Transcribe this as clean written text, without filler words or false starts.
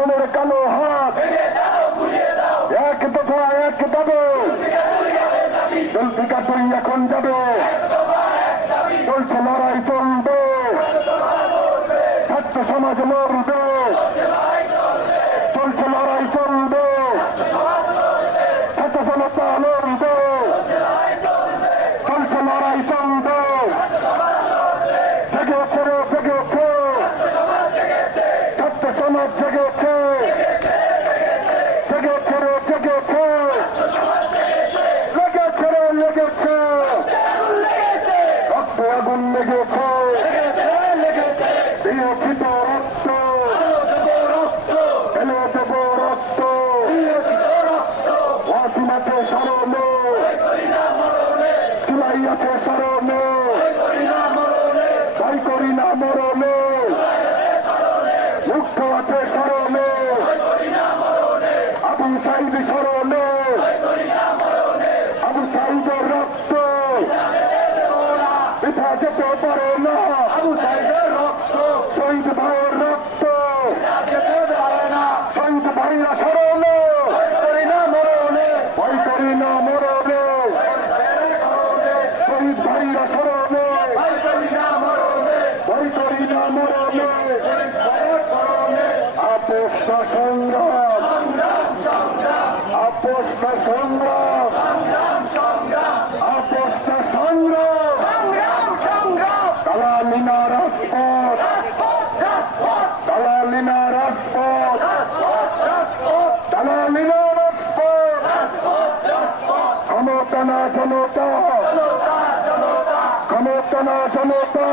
শাসনের কালো হাত এক দফা এক দাবি জুলফিকার তুই এখন যাবে চলছে লড়াই চলবে ছাত্র সমাজ লড়বে চলছে লড়াই চলবে ছাত্র জনতা লড়বে চলছে লড়াই চলবে জেগেছে রে জেগেছে ছাত্র সমাজ জেগেছে জেগেছে রে জেগেছে লেগেছে রে লেগেছে রক্তে আগুন লেগেছে দিয়েছি তো রক্ত ফেলে দেব রক্ত ওয়াসিম আছে স্মরণে চুলাই আছে স্মরণে ভয় করি না মরণে মুক্ত আছে স্মরণে আবু সাইদ স্মরণে আবু সাইদের রক্ত পিঠা যেতে পারে না আবু সাইদের রক্ত শহীদ ভাইয়ের রক্ত শহীদ ভাইরা স্মরণে ভয় করি না মরণে শহীদ ভাইরা স্মরণে ভয় করি না মরণে আপোষ না সংগ্রাম আপোষ না সংগ্রাম আপোষ না সংগ্রাম দালালিনা রাজপথ দালালিনা রাজপথ দালালিনা রাজপথ ক্ষমতা না জনতা ক্ষমতা না জনতা